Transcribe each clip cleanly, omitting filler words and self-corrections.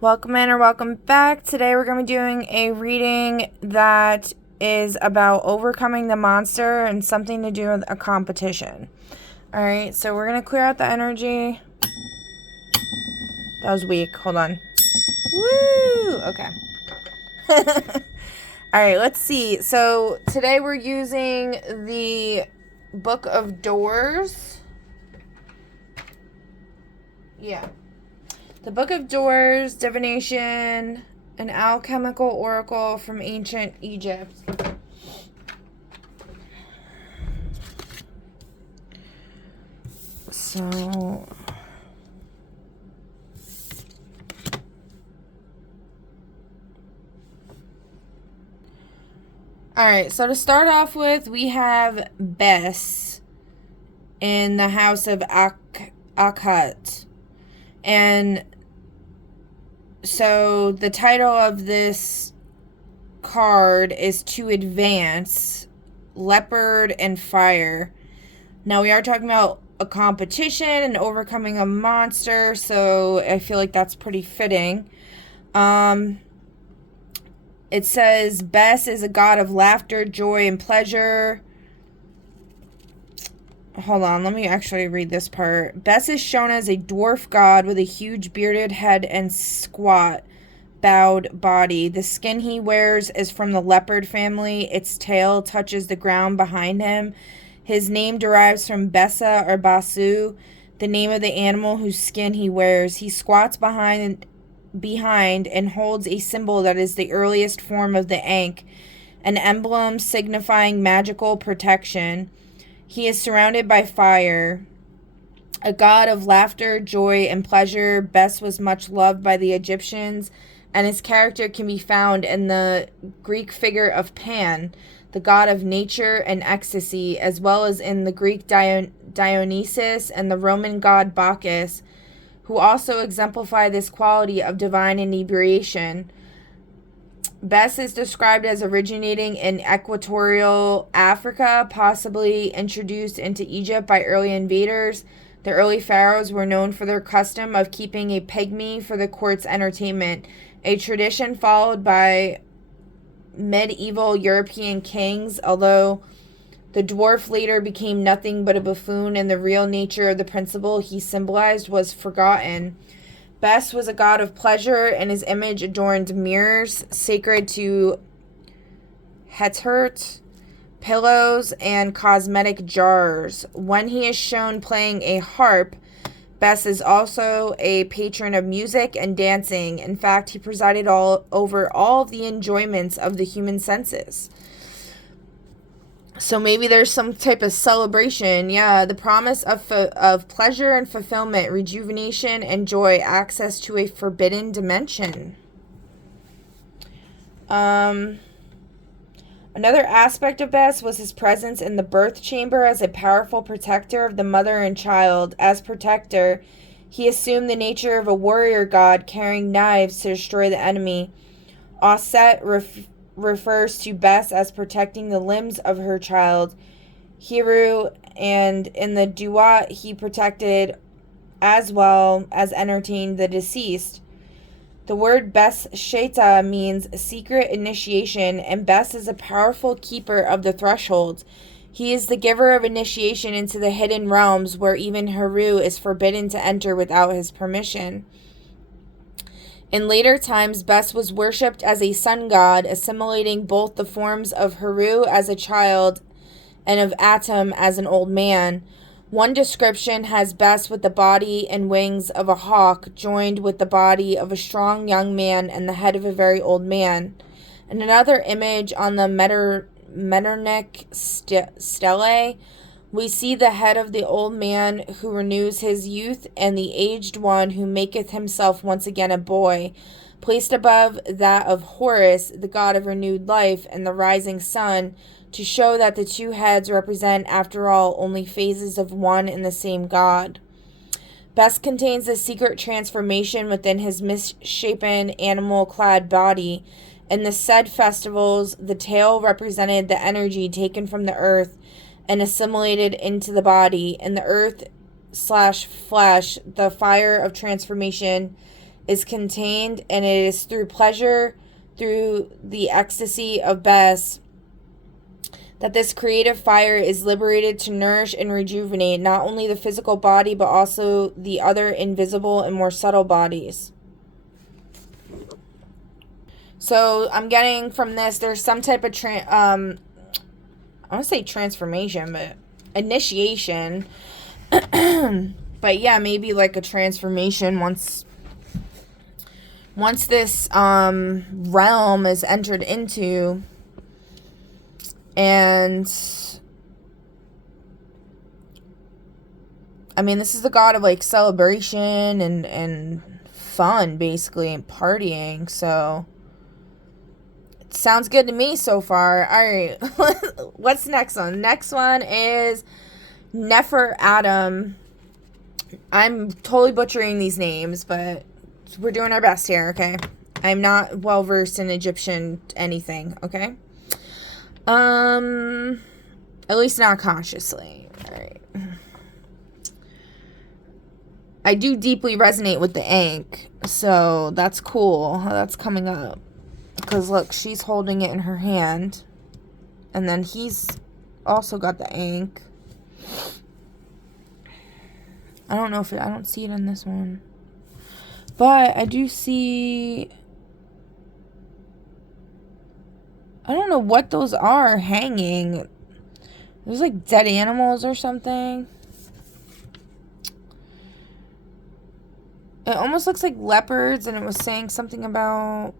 Welcome in or welcome back. Today we're going to be doing a reading that is about overcoming the monster and something to do with a competition. Alright, so we're going to clear out the energy. That was weak. Hold on. Woo! Okay. Alright, let's see. So today we're using the Book of Doors. Yeah. The Book of Doors, Divination, an alchemical oracle from ancient Egypt. So, alright, so to start off with, we have Bes in the house of Akhat. And so the title of this card is To Advance, Leopard and Fire. Now we are talking about a competition and overcoming a monster, so I feel like that's pretty fitting. It says Bes is a god of laughter, joy, and pleasure. Hold on, let me actually read this part. Bes is shown as a dwarf god with a huge bearded head and squat, bowed body. The skin he wears is from the leopard family. Its tail touches the ground behind him. His name derives from Besa or Basu, the name of the animal whose skin he wears. He squats behind and holds a symbol that is the earliest form of the Ankh, an emblem signifying magical protection. He is surrounded by fire. A god of laughter, joy, and pleasure, Bes was much loved by the Egyptians, and his character can be found in the Greek figure of Pan, the god of nature and ecstasy, as well as in the Greek Dionysus and the Roman god Bacchus, who also exemplify this quality of divine inebriation. Bes is described as originating in equatorial Africa, possibly introduced into Egypt by early invaders. The early pharaohs were known for their custom of keeping a pygmy for the court's entertainment, a tradition followed by medieval European kings, although the dwarf later became nothing but a buffoon and the real nature of the principle he symbolized was forgotten. Bes was a god of pleasure, and his image adorned mirrors sacred to Hetert, pillows, and cosmetic jars. When he is shown playing a harp, Bes is also a patron of music and dancing. In fact, he presided over all of the enjoyments of the human senses. So maybe there's some type of celebration. Yeah, the promise of pleasure and fulfillment, rejuvenation and joy, access to a forbidden dimension. Another aspect of Bes was his presence in the birth chamber as a powerful protector of the mother and child. As protector, he assumed the nature of a warrior god carrying knives to destroy the enemy. Osset refers to Bes as protecting the limbs of her child, Heru, and in the Duat he protected as well as entertained the deceased. The word Bes Sheta means secret initiation, and Bes is a powerful keeper of the thresholds. He is the giver of initiation into the hidden realms where even Heru is forbidden to enter without his permission. In later times, Bes was worshipped as a sun god, assimilating both the forms of Heru as a child and of Atum as an old man. One description has Bes with the body and wings of a hawk, joined with the body of a strong young man and the head of a very old man. In another image on the Metternich stele, we see the head of the old man who renews his youth and the aged one who maketh himself once again a boy, placed above that of Horus, the god of renewed life, and the rising sun, to show that the two heads represent, after all, only phases of one and the same god. Bes contains a secret transformation within his misshapen, animal-clad body. In the said festivals, the tail represented the energy taken from the earth and assimilated into the body, and the earth/flesh, the fire of transformation, is contained, and it is through pleasure, through the ecstasy of Bes, that this creative fire is liberated to nourish and rejuvenate not only the physical body, but also the other invisible and more subtle bodies. So I'm getting from this, there's some type of, I want to say transformation, but initiation. But yeah, maybe like a transformation once this realm is entered into. And I mean, this is the god of like celebration and fun, basically, and partying. So it sounds good to me so far. All right. What's next one? Next one is Nefer-Adam. I'm totally butchering these names, but we're doing our best here, okay? I'm not well versed in Egyptian anything, okay? At least not consciously. Alright. I do deeply resonate with the Ankh, so that's cool. That's coming up. Because look, she's holding it in her hand. And then he's also got the Ankh. I don't know if I don't see it in this one. But I do see... I don't know what those are hanging. There's like dead animals or something. It almost looks like leopards, and it was saying something about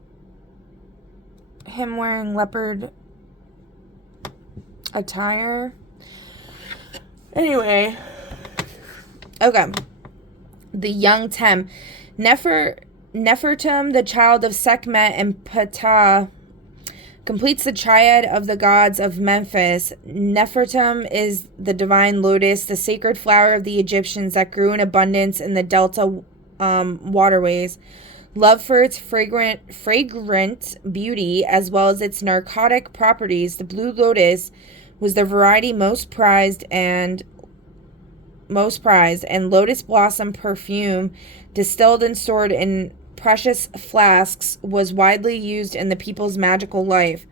him wearing leopard attire. Anyway. Okay. The young Tem. Nefertum, the child of Sekhmet and Ptah, completes the triad of the gods of Memphis. Nefertum is the divine lotus, the sacred flower of the Egyptians that grew in abundance in the delta waterways. Love for its fragrant beauty as well as its narcotic properties, the blue lotus was the variety most prized, and lotus blossom perfume, distilled and stored in precious flasks, was widely used in the people's magical life.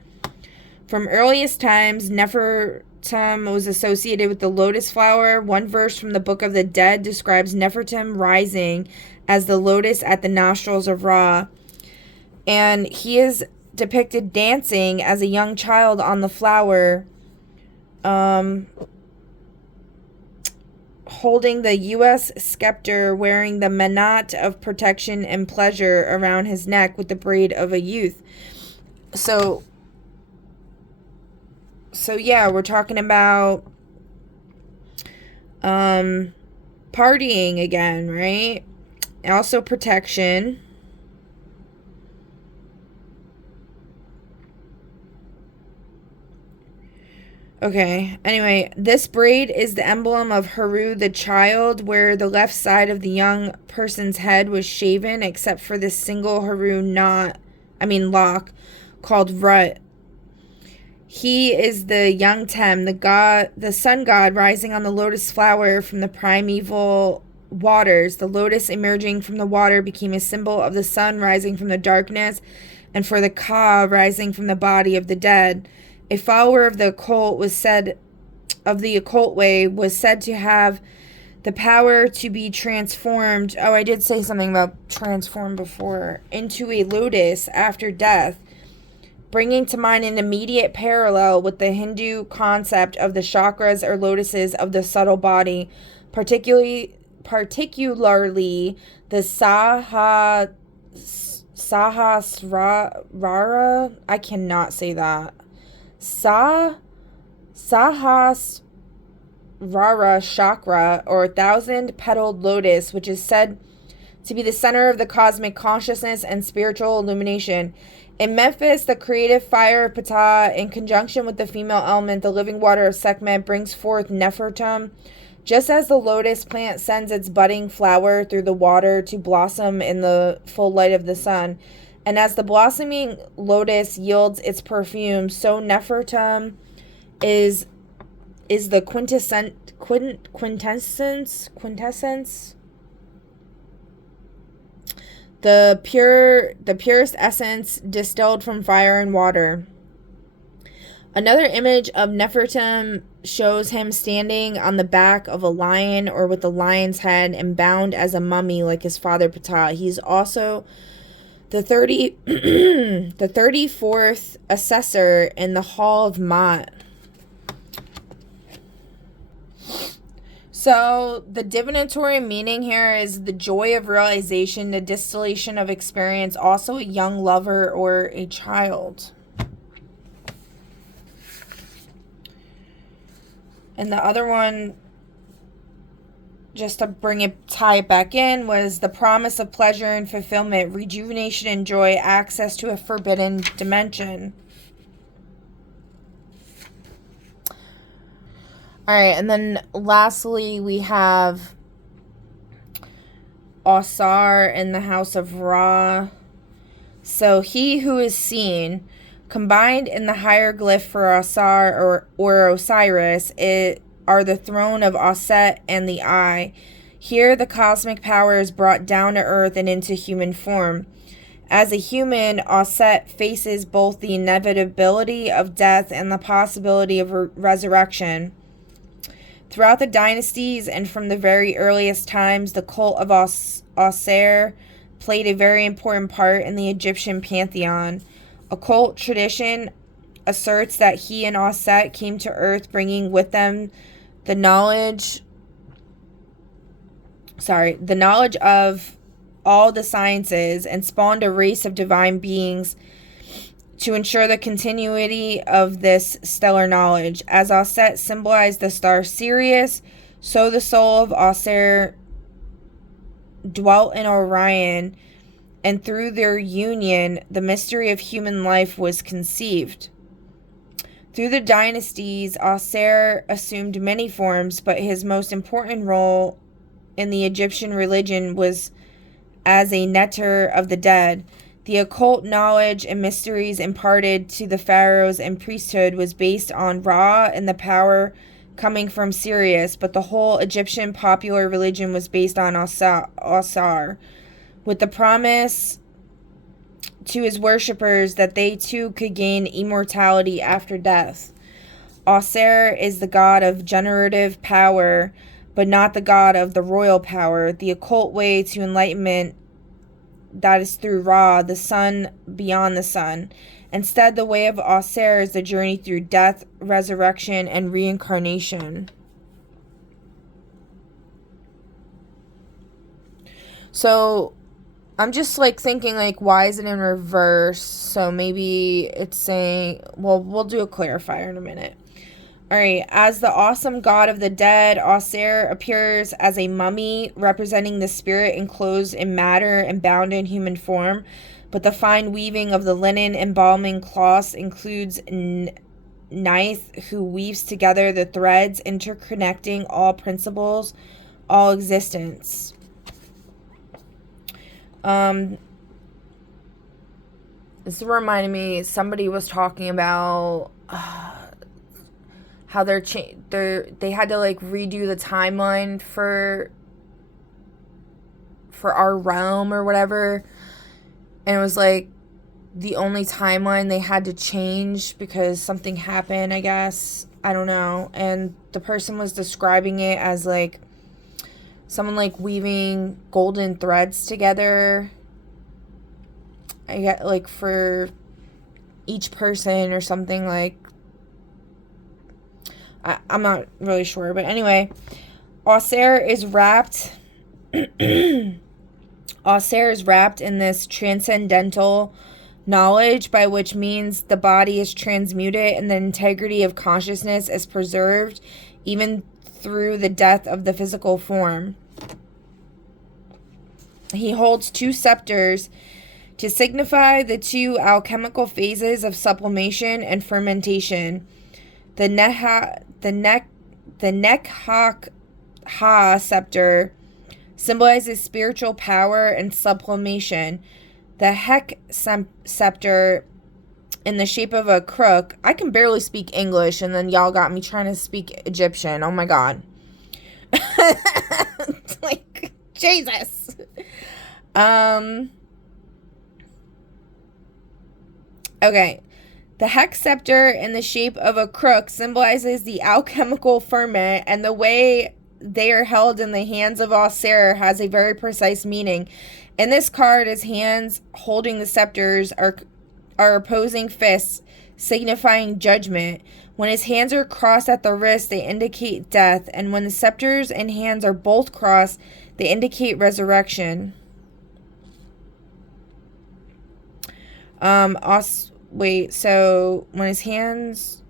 From earliest times, Nefertum was associated with the lotus flower. One verse from the Book of the Dead describes Nefertum rising as the lotus at the nostrils of Ra, and he is depicted dancing as a young child on the flower, holding the U.S. scepter, wearing the manat of protection and pleasure around his neck with the braid of a youth. So yeah, we're talking about partying again, right? Also protection. Okay, anyway, this braid is the emblem of Heru the child, where the left side of the young person's head was shaven except for this single Heru lock called Rut. He is the young Tem, the sun god rising on the lotus flower from the primeval waters. The lotus emerging from the water became a symbol of the sun rising from the darkness, and for the Ka rising from the body of the dead. A follower of the occult way was said to have the power to be transformed. Oh, I did say something about transform before. Into a lotus after death, bringing to mind an immediate parallel with the Hindu concept of the chakras or lotuses of the subtle body, particularly the Sahasrara. I cannot say that. Sahasrara chakra, or thousand-petaled lotus, which is said to be the center of the cosmic consciousness and spiritual illumination. In Memphis, the creative fire of Ptah, in conjunction with the female element, the living water of Sekhmet, brings forth Nefertum. Just as the lotus plant sends its budding flower through the water to blossom in the full light of the sun, and as the blossoming lotus yields its perfume, so Nefertum is the quintessence, the purest essence distilled from fire and water. Another image of Nefertum shows him standing on the back of a lion or with a lion's head and bound as a mummy like his father Ptah. He's also the 34th assessor in the Hall of Ma'at. So the divinatory meaning here is the joy of realization, the distillation of experience, also a young lover or a child. And the other one, just to tie it back in, was the promise of pleasure and fulfillment, rejuvenation and joy, access to a forbidden dimension. All right, and then lastly, we have Osar in the house of Ra. So he who is seen, combined in the hieroglyph for Osar or Osiris, are the throne of Aset and the eye. Here the cosmic power is brought down to earth and into human form. As a human, Aset faces both the inevitability of death and the possibility of resurrection. Throughout the dynasties and from the very earliest times, the cult of Osir played a very important part in the Egyptian pantheon. Occult tradition asserts that he and Aset came to earth bringing with them the knowledge of all the sciences and spawned a race of divine beings to ensure the continuity of this stellar knowledge. As Aset symbolized the star Sirius, so the soul of Osir dwelt in Orion, and through their union, the mystery of human life was conceived. Through the dynasties, Osir assumed many forms, but his most important role in the Egyptian religion was as a neter of the dead. The occult knowledge and mysteries imparted to the pharaohs and priesthood was based on Ra and the power coming from Sirius, but the whole Egyptian popular religion was based on Osar, with the promise to his worshippers that they too could gain immortality after death. Osir is the god of generative power, but not the god of the royal power. The occult way to enlightenment, that is through Ra, the sun beyond the sun. Instead, the way of Osir is the journey through death, resurrection, and reincarnation. So I'm just thinking why is it in reverse? So maybe it's saying, well, we'll do a clarifier in a minute. All right, as the awesome god of the dead, Osir appears as a mummy representing the spirit enclosed in matter and bound in human form, but the fine weaving of the linen embalming cloths includes Neith, who weaves together the threads interconnecting all principles, all existence. This reminded me, somebody was talking about how they had to redo the timeline for our realm or whatever, and it was the only timeline they had to change because something happened, I guess. I don't know. And the person was describing it as someone weaving golden threads together. I get for each person or something. I'm not really sure, but anyway, Osir is wrapped in this transcendental knowledge, by which means the body is transmuted and the integrity of consciousness is preserved even through the death of the physical form. He holds two scepters to signify the two alchemical phases of sublimation and fermentation. The Nekhak-Ha scepter symbolizes spiritual power and sublimation. The Hek scepter, in the shape of a crook. I can barely speak English, and then y'all got me trying to speak Egyptian. Oh my god. Jesus. Okay. The hex scepter in the shape of a crook symbolizes the alchemical ferment, and the way they are held in the hands of Auxerre has a very precise meaning. In this card, his hands holding the scepters are opposing fists, signifying judgment. When his hands are crossed at the wrist, they indicate death, and when the scepters and hands are both crossed, they indicate resurrection. So when his hands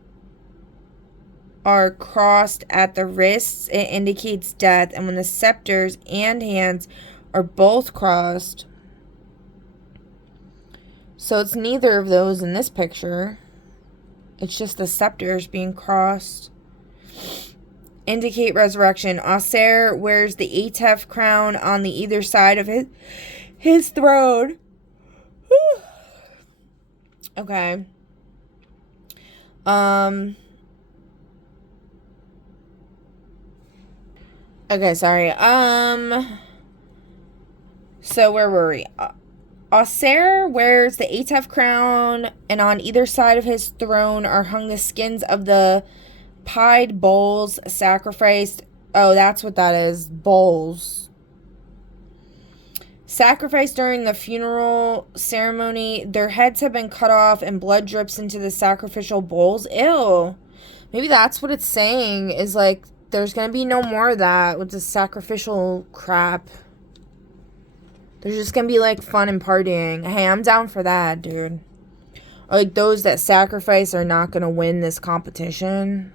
are crossed at the wrists, it indicates death, and when the scepters and hands are both crossed, so it's neither of those in this picture. It's just the scepters being crossed. Indicate resurrection. Auxerre wears the Atef crown on the either side of his throne. Okay. Okay, sorry. So where were we? Auxerre wears the Atef crown, and on either side of his throne are hung the skins of the pied bulls sacrificed. Oh, that's what that is. Bulls. Sacrificed during the funeral ceremony. Their heads have been cut off and blood drips into the sacrificial bowls. Ew. Maybe that's what it's saying, is like there's going to be no more of that with the sacrificial crap. There's just going to be like fun and partying. Hey, I'm down for that, dude. Or like those that sacrifice are not going to win this competition.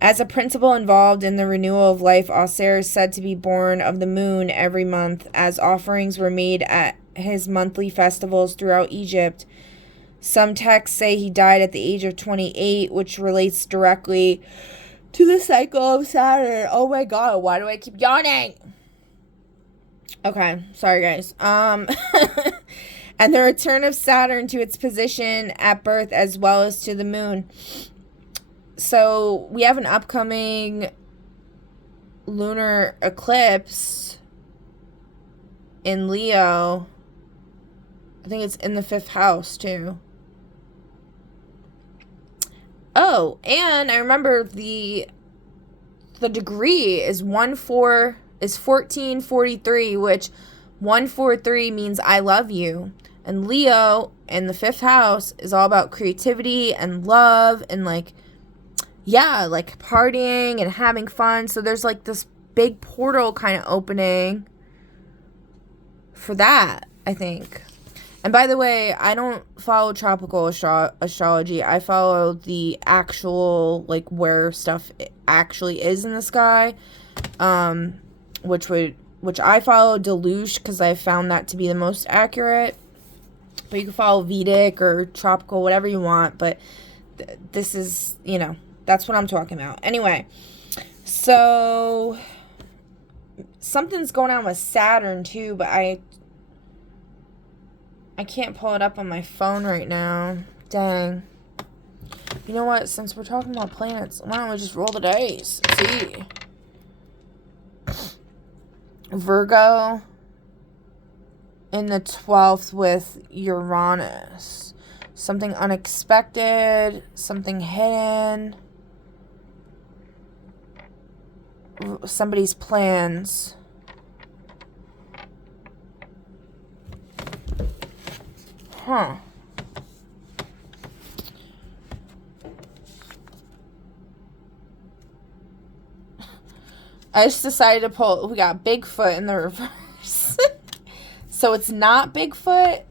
As a principle involved in the renewal of life, Auxerre is said to be born of the moon every month, as offerings were made at his monthly festivals throughout Egypt. Some texts say he died at the age of 28, which relates directly to the cycle of Saturn. Oh my god, why do I keep yawning? Okay, sorry guys. And the return of Saturn to its position at birth as well as to the moon. So we have an upcoming lunar eclipse in Leo. I think it's in the 5th house too. Oh, and I remember the degree is 1443, which 143 means I love you. And Leo in the 5th house is all about creativity and love and like, yeah, like partying and having fun. So there's like this big portal kind of opening for that, I think. And by the way, I don't follow tropical astrology. I follow the actual, like, where stuff actually is in the sky. Which I follow Deluge because I found that to be the most accurate. But you can follow Vedic or tropical, whatever you want. But this is, you know, that's what I'm talking about. Anyway, so something's going on with Saturn too, but I can't pull it up on my phone right now. Dang. You know what? Since we're talking about planets, why don't we just roll the dice and see? Virgo in the 12th with Uranus. Something unexpected, something hidden. Somebody's plans. Huh. I just decided to pull. We got Bigfoot in the reverse. So it's not Bigfoot.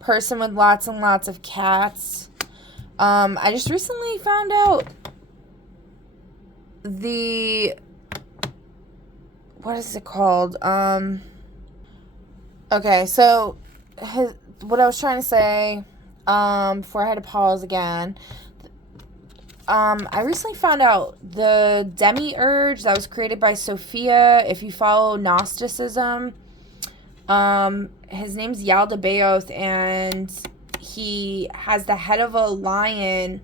Person with lots and lots of cats. I just recently found out what is it called? Okay, so what I was trying to say, before I had to pause again, I recently found out the demiurge that was created by Sophia. If you follow Gnosticism, his name's Yaldabaoth, and he has the head of a lion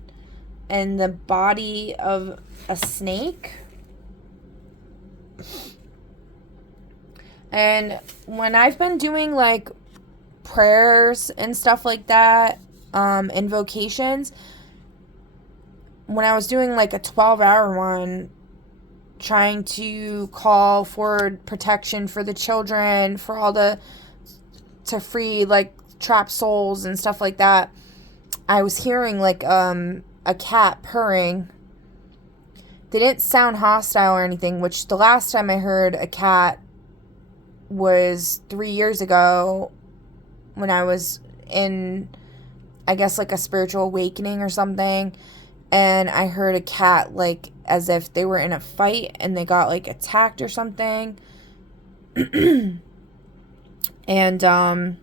and the body of a snake. And when I've been doing like prayers and stuff like that, invocations, when I was doing like a 12-hour one, trying to call for protection for the children, for all to free like trapped souls and stuff like that, I was hearing like a cat purring. They didn't sound hostile or anything, which the last time I heard a cat was 3 years ago when I was in, I guess, like a spiritual awakening or something. And I heard a cat, like, as if they were in a fight and they got, like, attacked or something. And, or,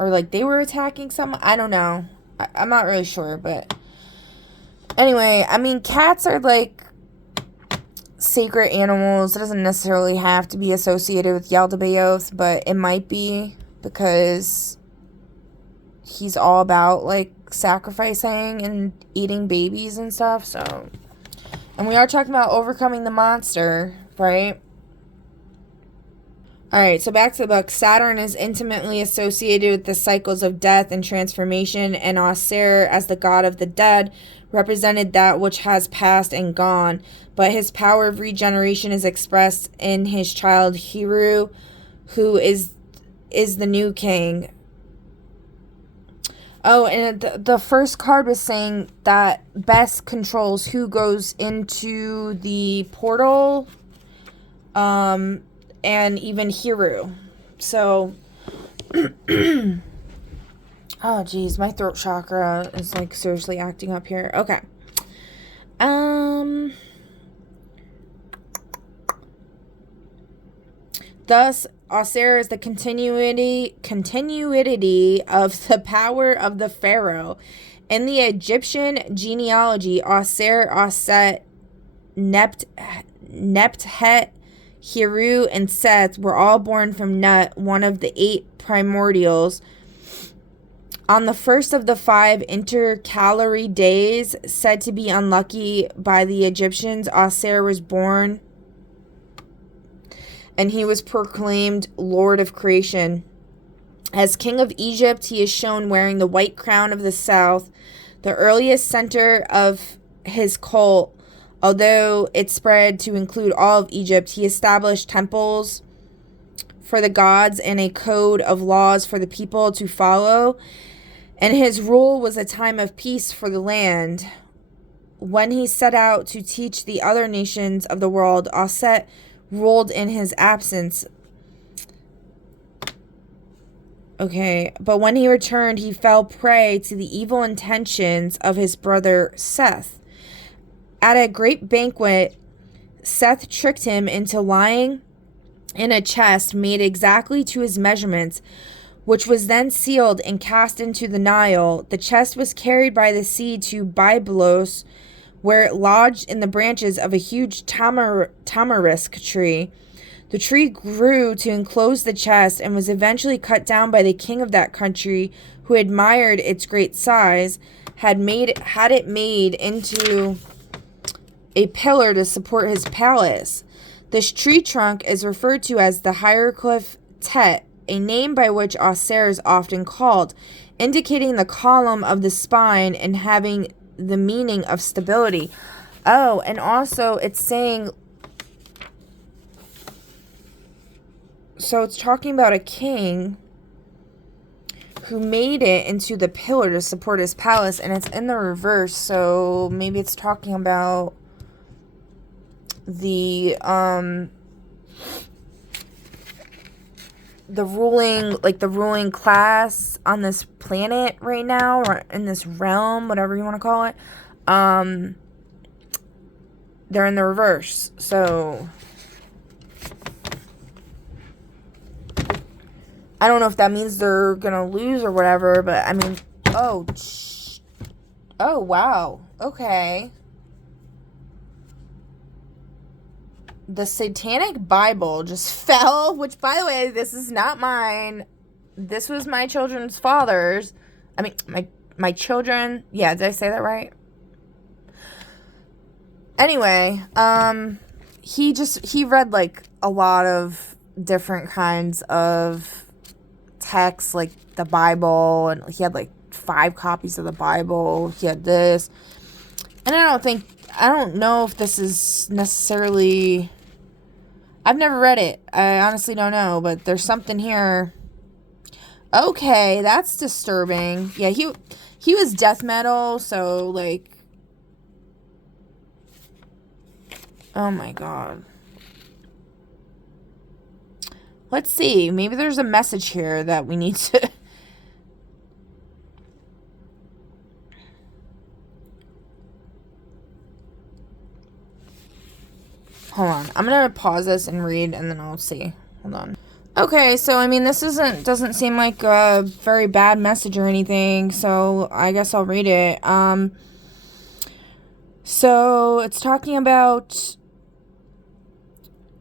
like, they were attacking someone. I don't know. I'm not really sure, but anyway, I mean, cats are, like, sacred animals. It doesn't necessarily have to be associated with Yaldabaoth, but it might be, because he's all about, like, sacrificing and eating babies and stuff. So, and we are talking about overcoming the monster, right? Alright, so back to the book. Saturn is intimately associated with the cycles of death and transformation, and Aser, as the god of the dead, represented that which has passed and gone, but his power of regeneration is expressed in his child Heru, who is the new king. Oh, and the first card was saying that Bes controls who goes into the portal, and even Heru. So, oh geez, my throat chakra is like seriously acting up here. Okay. Thus, Aser is the continuity of the power of the pharaoh. In the Egyptian genealogy, Aser, Aset, Nepthet, Heru, and Seth were all born from Nut, one of the 8 primordials. On the first of the 5 intercalary days, said to be unlucky by the Egyptians, Aser was born, and he was proclaimed Lord of Creation. As king of Egypt, he is shown wearing the white crown of the south, the earliest center of his cult. Although it spread to include all of Egypt, he established temples for the gods and a code of laws for the people to follow, and his rule was a time of peace for the land. When he set out to teach the other nations of the world, Aset ruled in his absence. Okay, but when he returned, he fell prey to the evil intentions of his brother Seth. At a great banquet, Seth tricked him into lying in a chest made exactly to his measurements, which was then sealed and cast into the Nile. The chest was carried by the sea to Byblos, where it lodged in the branches of a huge tamarisk tree. The tree grew to enclose the chest and was eventually cut down by the king of that country, who admired its great size, had it made into a pillar to support his palace. This tree trunk is referred to as the Hieroglyph Tet, a name by which Aser is often called, indicating the column of the spine and having the meaning of stability. Oh, and also it's saying, so it's talking about a king who made it into the pillar to support his palace, and it's in the reverse, so maybe it's talking about the ruling class on this planet right now, or in this realm, whatever you want to call it. They're in the reverse, so I don't know if that means they're gonna lose or whatever, but I mean, oh wow, okay. The Satanic Bible just fell, which, by the way, this is not mine. This was my children's father's. I mean, my children. Yeah, did I say that right? Anyway, he read like a lot of different kinds of texts, like the Bible, and he had like 5 copies of the Bible. He had this. And I don't know if this is necessarily, I've never read it. I honestly don't know, but there's something here. Okay, that's disturbing. Yeah, he was death metal, so like, oh my god. Let's see. Maybe there's a message here that we need to... Hold on. I'm going to pause this and read, and then I'll see. Hold on. Okay, so, I mean, this doesn't seem like a very bad message or anything, so I guess I'll read it. So, it's talking about...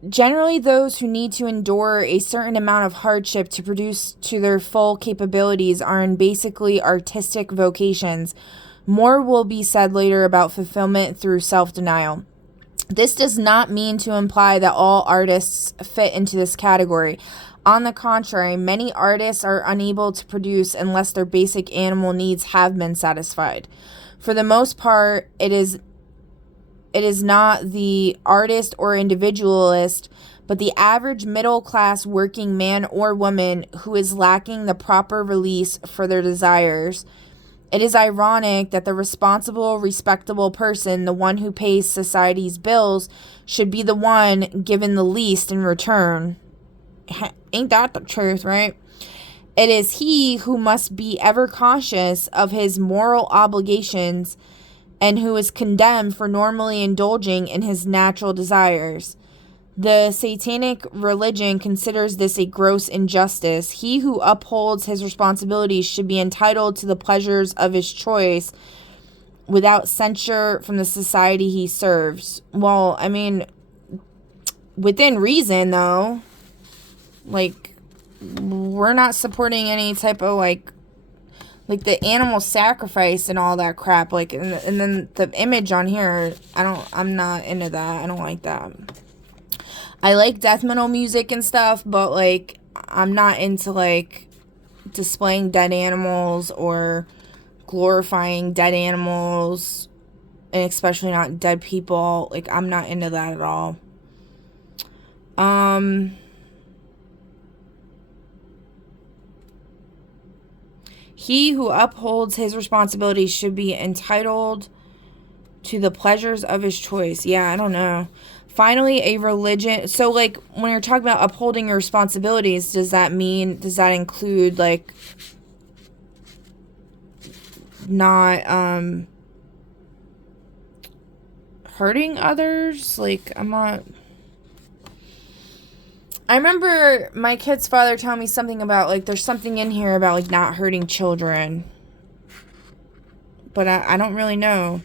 Generally, those who need to endure a certain amount of hardship to produce to their full capabilities are in basically artistic vocations. More will be said later about fulfillment through self-denial. This does not mean to imply that all artists fit into this category. On the contrary, many artists are unable to produce unless their basic animal needs have been satisfied. For the most part, it is not the artist or individualist, but the average middle-class working man or woman who is lacking the proper release for their desires. It is ironic that the responsible, respectable person, the one who pays society's bills, should be the one given the least in return. Ain't that the truth, right? It is he who must be ever conscious of his moral obligations and who is condemned for normally indulging in his natural desires. The satanic religion considers this a gross injustice. He who upholds his responsibilities should be entitled to the pleasures of his choice without censure from the society he serves. Well, I mean, within reason, though. Like, we're not supporting any type of, like the animal sacrifice and all that crap, like, and then the image on here, I'm not into that. I don't like that. I like death metal music and stuff, but, like, I'm not into, like, displaying dead animals or glorifying dead animals, and especially not dead people. Like, I'm not into that at all. He who upholds his responsibilities should be entitled to the pleasures of his choice. Yeah, I don't know. Finally, a religion. So, like, when you're talking about upholding your responsibilities, does that include, like, not, hurting others? Like, I remember my kid's father telling me something about, like, there's something in here about, like, not hurting children. But I don't really know.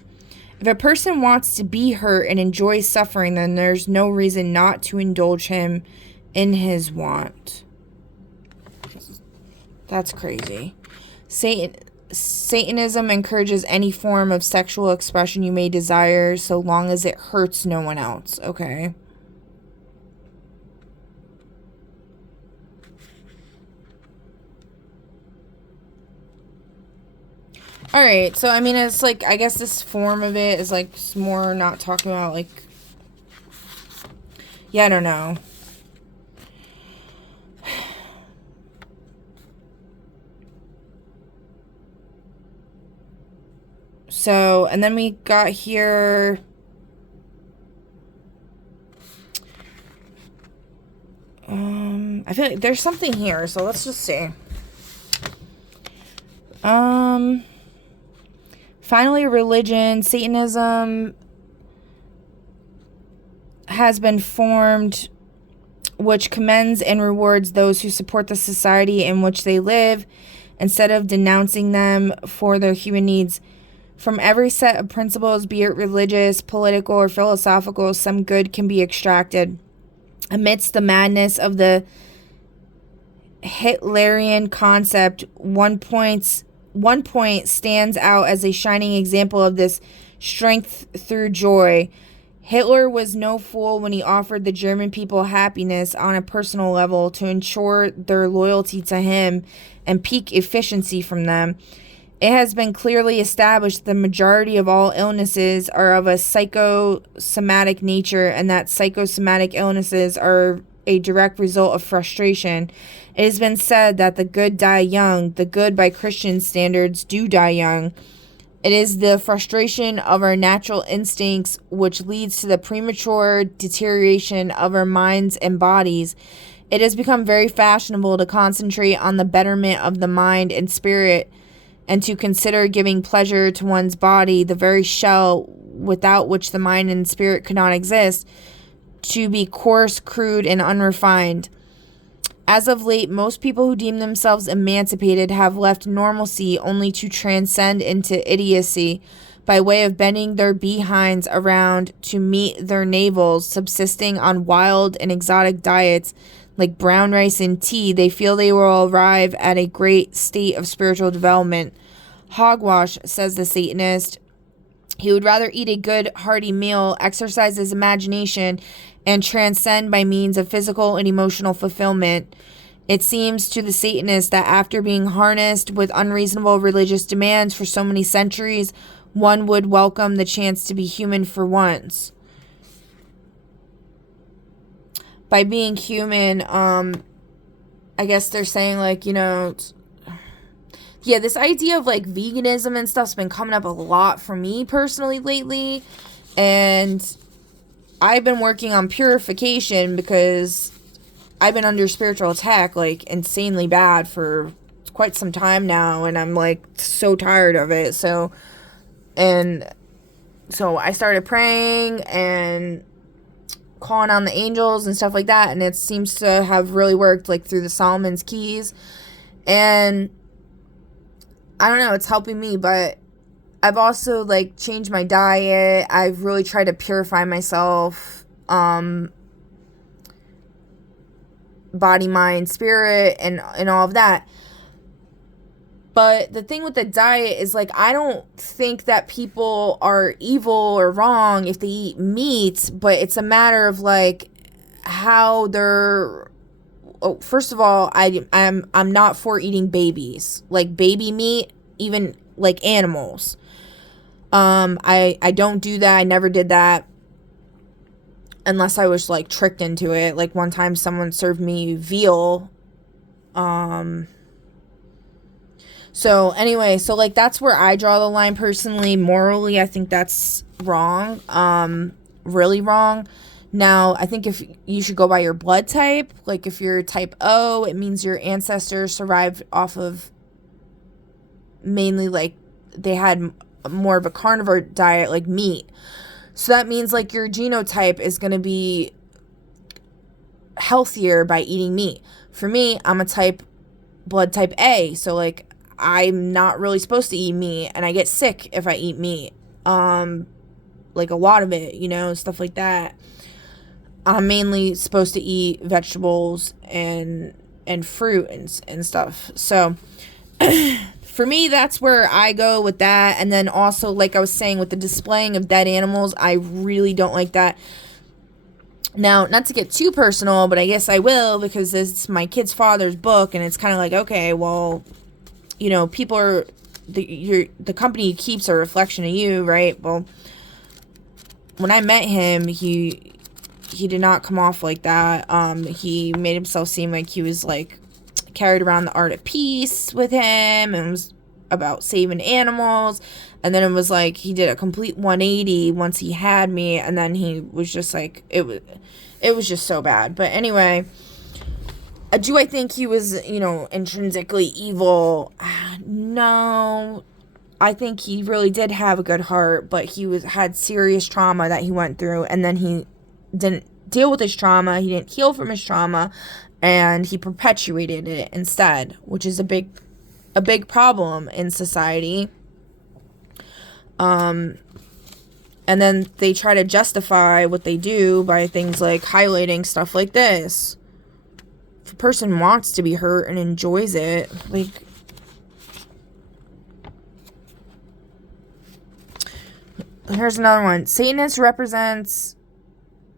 If a person wants to be hurt and enjoys suffering, then there's no reason not to indulge him in his want. That's crazy. Satanism encourages any form of sexual expression you may desire so long as it hurts no one else. Okay. Alright, so, I mean, it's, like, I guess this form of it is, like, more not talking about, like, yeah, I don't know. So, and then we got here, I feel like there's something here, so let's just see. Finally, religion, Satanism has been formed, which commends and rewards those who support the society in which they live, instead of denouncing them for their human needs. From every set of principles, be it religious, political, or philosophical, some good can be extracted. Amidst the madness of the Hitlerian concept, one point stands out as a shining example of this strength through joy. Hitler was no fool when he offered the German people happiness on a personal level to ensure their loyalty to him and peak efficiency from them. It has been clearly established the majority of all illnesses are of a psychosomatic nature, and that psychosomatic illnesses are a direct result of frustration. It has been said that the good die young. The good, by Christian standards, do die young. It is the frustration of our natural instincts which leads to the premature deterioration of our minds and bodies. It has become very fashionable to concentrate on the betterment of the mind and spirit, and to consider giving pleasure to one's body, the very shell without which the mind and spirit could not exist, to be coarse, crude, and unrefined. As of late, most people who deem themselves emancipated have left normalcy only to transcend into idiocy, by way of bending their behinds around to meet their navels, subsisting on wild and exotic diets like brown rice and tea. They feel they will arrive at a great state of spiritual development. Hogwash, says the Satanist. He would rather eat a good, hearty meal, exercise his imagination, and transcend by means of physical and emotional fulfillment. It seems to the Satanist that after being harnessed with unreasonable religious demands for so many centuries, one would welcome the chance to be human for once. By being human, I guess they're saying, like, you know, yeah, this idea of, like, veganism and stuff's been coming up a lot for me personally lately, and I've been working on purification because I've been under spiritual attack, like, insanely bad for quite some time now, and I'm, like, so tired of it. So I started praying and calling on the angels and stuff like that, and it seems to have really worked, like, through the Solomon's Keys, and I don't know, it's helping me, but I've also, like, changed my diet. I've really tried to purify myself, body, mind, spirit, and all of that. But the thing with the diet is, like, I don't think that people are evil or wrong if they eat meat, but it's a matter of, like, how they're... Oh, first of all, I'm not for eating babies, like baby meat, even like animals. I don't do that. I never did that unless I was, like, tricked into it. Like, one time someone served me veal. So anyway, so, like, that's where I draw the line personally. Morally, I think that's wrong. Really wrong. Now, I think if you should go by your blood type, like if you're type O, it means your ancestors survived off of mainly, like, they had more of a carnivore diet, like meat. So that means, like, your genotype is going to be healthier by eating meat. For me, I'm a blood type A, so, like, I'm not really supposed to eat meat, and I get sick if I eat meat. Like, a lot of it, you know, stuff like that. I'm mainly supposed to eat vegetables and fruit and stuff. So for me, that's where I go with that. And then also, like I was saying, with the displaying of dead animals, I really don't like that. Now, not to get too personal, but I guess I will, because it's my kid's father's book, and it's kind of like, okay, well, you know, people are, the company he keeps a reflection of you, right? Well, when I met him, he did not come off like that. He made himself seem like he was, like, carried around the art of peace with him, and it was about saving animals. And then it was like he did a complete 180 once he had me, and then he was just like, it was just so bad. But anyway, do I think he was, you know, intrinsically evil? No. I think he really did have a good heart, but he had serious trauma that he went through, and then he didn't deal with his trauma. He didn't heal from his trauma, and he perpetuated it instead, which is a big problem in society. And then they try to justify what they do by things like highlighting stuff like this. If a person wants to be hurt and enjoys it, like, here's another one. Satanist represents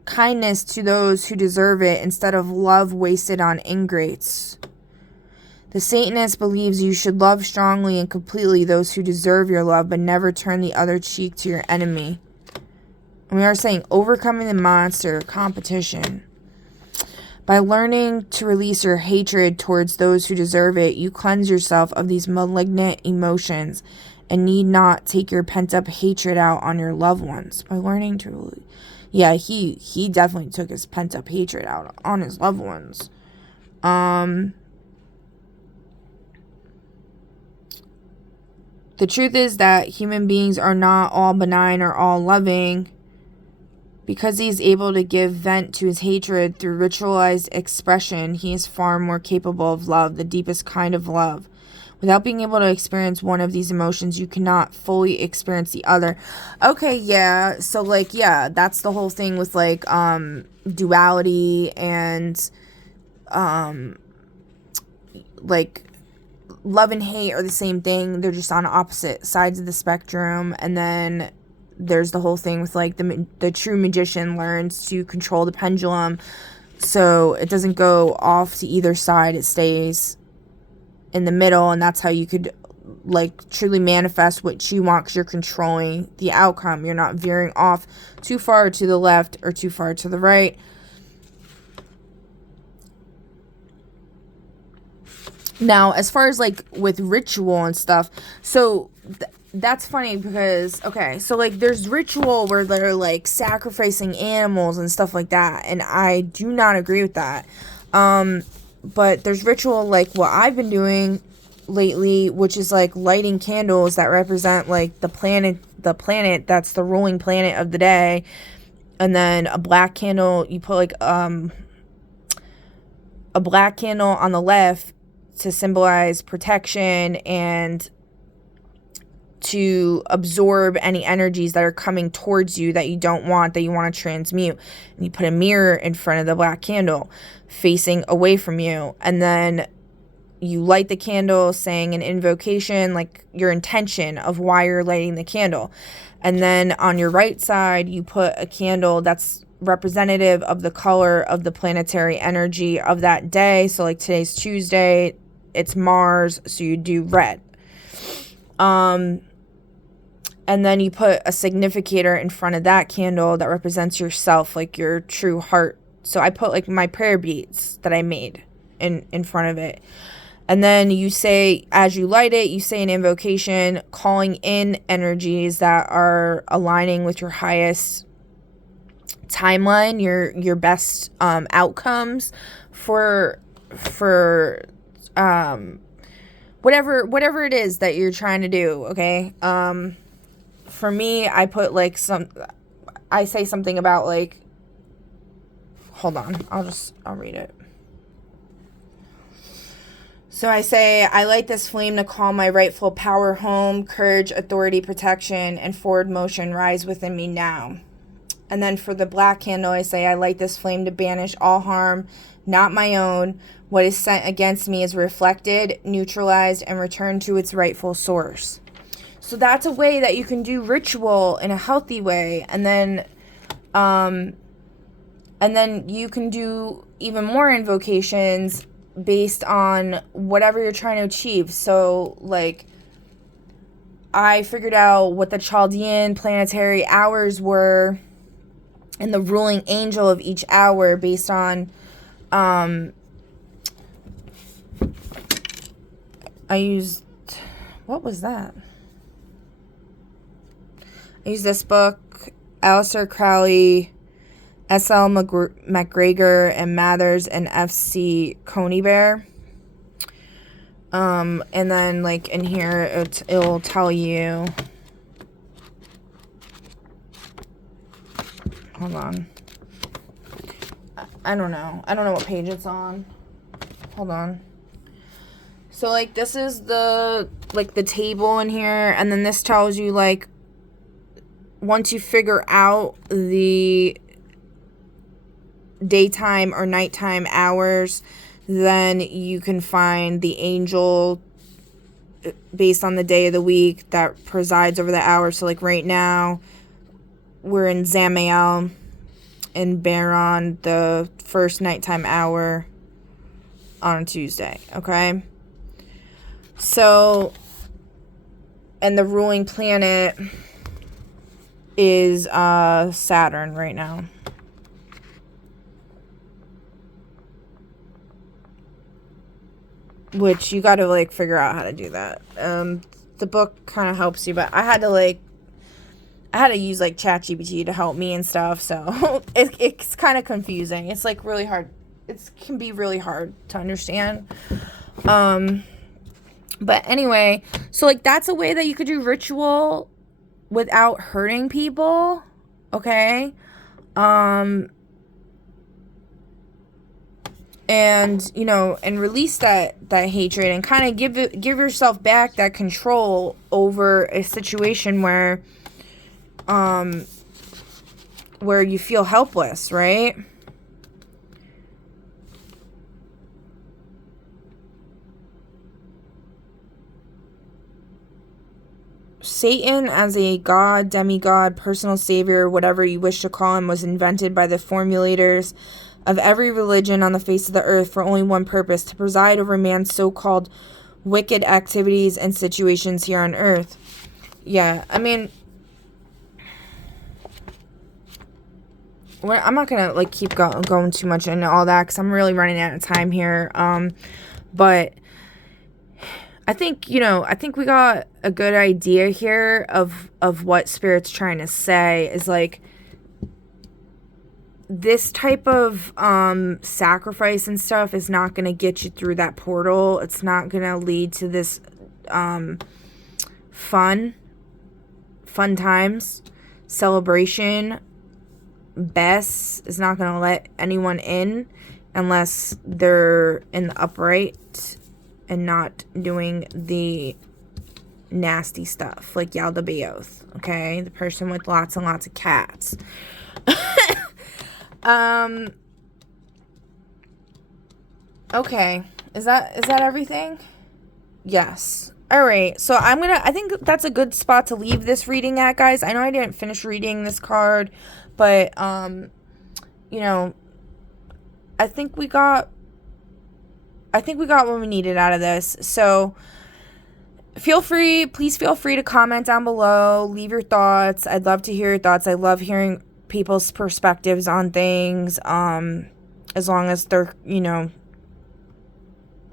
kindness to those who deserve it instead of love wasted on ingrates. The Satanist believes you should love strongly and completely those who deserve your love, but never turn the other cheek to your enemy. And we are saying overcoming the monster competition. By learning to release your hatred towards those who deserve it, you cleanse yourself of these malignant emotions and need not take your pent-up hatred out on your loved ones. By learning to... Yeah, he definitely took his pent-up hatred out on his loved ones. The truth is that human beings are not all benign or all loving. Because he is able to give vent to his hatred through ritualized expression, he is far more capable of love, the deepest kind of love. Without being able to experience one of these emotions, you cannot fully experience the other. Okay, yeah. So, like, yeah, that's the whole thing with, like, duality and, like, love and hate are the same thing. They're just on opposite sides of the spectrum. And then there's the whole thing with, like, the true magician learns to control the pendulum so it doesn't go off to either side. It stays in the middle, and that's how you could, like, truly manifest what you want, because you're controlling the outcome. You're not veering off too far to the left or too far to the right. Now, as far as, like, with ritual and stuff, so that's funny because, okay, so, like, there's ritual where they're, like, sacrificing animals and stuff like that, and I do not agree with that. But there's ritual like what I've been doing lately, which is, like, lighting candles that represent, like, the planet that's the ruling planet of the day, and then a black candle, you put, like, a black candle on the left to symbolize protection and to absorb any energies that are coming towards you that you don't want, that you want to transmute. And you put a mirror in front of the black candle facing away from you. And then you light the candle saying an invocation, like your intention of why you're lighting the candle. And then on your right side, you put a candle that's representative of the color of the planetary energy of that day. So, like, today's Tuesday, it's Mars, so you do red. And then you put a significator in front of that candle that represents yourself, like your true heart. So I put, like, my prayer beads that I made in front of it. And then you say, as you light it, you say an invocation, calling in energies that are aligning with your highest timeline, your best outcomes for whatever it is that you're trying to do, okay? For me, I put, like, I say something about, like, hold on, I'll read it. So I say, I light this flame to call my rightful power home, courage, authority, protection, and forward motion rise within me now. And then for the black candle, I say, I light this flame to banish all harm, not my own. What is sent against me is reflected, neutralized, and returned to its rightful source. So that's a way that you can do ritual in a healthy way. And then you can do even more invocations based on whatever you're trying to achieve. So, like, I figured out what the Chaldean planetary hours were and the ruling angel of each hour based on, I used, what was that? I used this book, Aleister Crowley, S.L. McGregor, and Mathers, and F.C. Conybeare. And then, like, in here, it'll tell you. Hold on. I don't know. I don't know what page it's on. Hold on. So, like, this is the table in here, and then this tells you, like, once you figure out the daytime or nighttime hours, then you can find the angel based on the day of the week that presides over the hours. So, like, right now, we're in Zamael, in Baron the first nighttime hour on Tuesday, okay? So, and the ruling planet is Saturn right now. Which you got to like figure out how to do that. The book kind of helps you, but I had to use like ChatGPT to help me and stuff, so it's kind of confusing. It's like really hard. It can be really hard to understand. But anyway, so like that's a way that you could do ritual without hurting people, okay? And you know, and release that hatred and kind of give yourself back that control over a situation where you feel helpless, right? Satan as a god, demigod, personal savior, whatever you wish to call him, was invented by the formulators of every religion on the face of the earth for only one purpose: to preside over man's so-called wicked activities and situations here on earth. Yeah, I mean, I'm not gonna like keep going too much into all that because I'm really running out of time here. But I think, you know, I think we got a good idea here of what Spirit's trying to say is like this type of sacrifice and stuff is not going to get you through that portal. It's not going to lead to this fun times, celebration. Bess is not going to let anyone in unless they're in the upright and not doing the nasty stuff like Yalda Bayoth, okay? The person with lots and lots of cats. Okay. Is that everything? Yes. All right. So I think that's a good spot to leave this reading at, guys. I know I didn't finish reading this card, but you know, I think we got what we needed out of this. So please feel free to comment down below, leave your thoughts. I'd love to hear your thoughts. I love hearing people's perspectives on things, as long as they're, you know,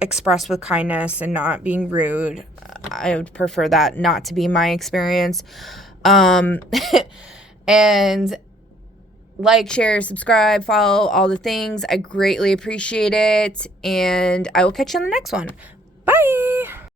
expressed with kindness and not being rude. I would prefer that not to be my experience. And like, share, subscribe, follow, all the things. I greatly appreciate it, and I will catch you on the next one. Bye!